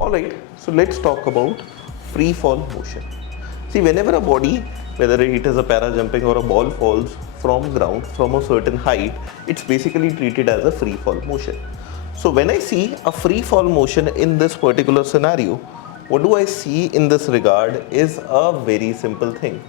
Alright, so let's talk about free fall motion. See, whenever a body, whether it is a para jumping or a ball, falls from ground from a certain height, it's basically treated as a free fall motion. So when I see a free fall motion in this particular scenario, what do I see in this regard is a very simple thing,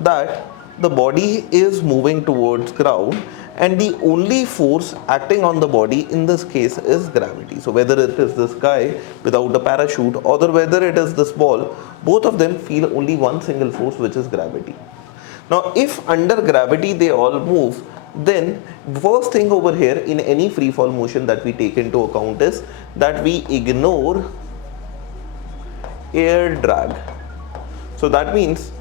that the body is moving towards ground and the only force acting on the body in this case is gravity. So whether it is this guy without a parachute or whether it is this ball, both of them feel only one single force, which is gravity. Now if under gravity they all move, then first thing over here in any free fall motion that we take into account is that we ignore air drag. So that means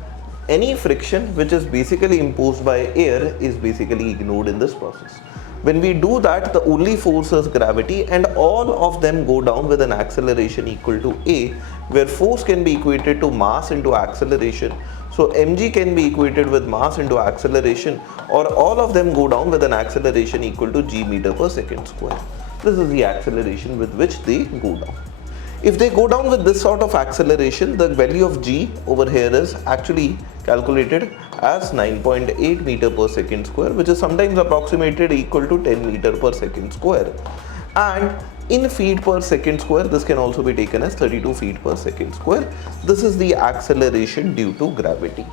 any friction which is basically imposed by air is basically ignored in this process. When we do that, the only force is gravity, and all of them go down with an acceleration equal to A, where force can be equated to mass into acceleration. So mg can be equated with mass into acceleration, or all of them go down with an acceleration equal to g meter per second square. This is the acceleration with which they go down. If they go down with this sort of acceleration, the value of g over here is actually calculated as 9.8 meter per second square, which is sometimes approximated equal to 10 meter per second square. And in feet per second square, this can also be taken as 32 feet per second square. This is the acceleration due to gravity.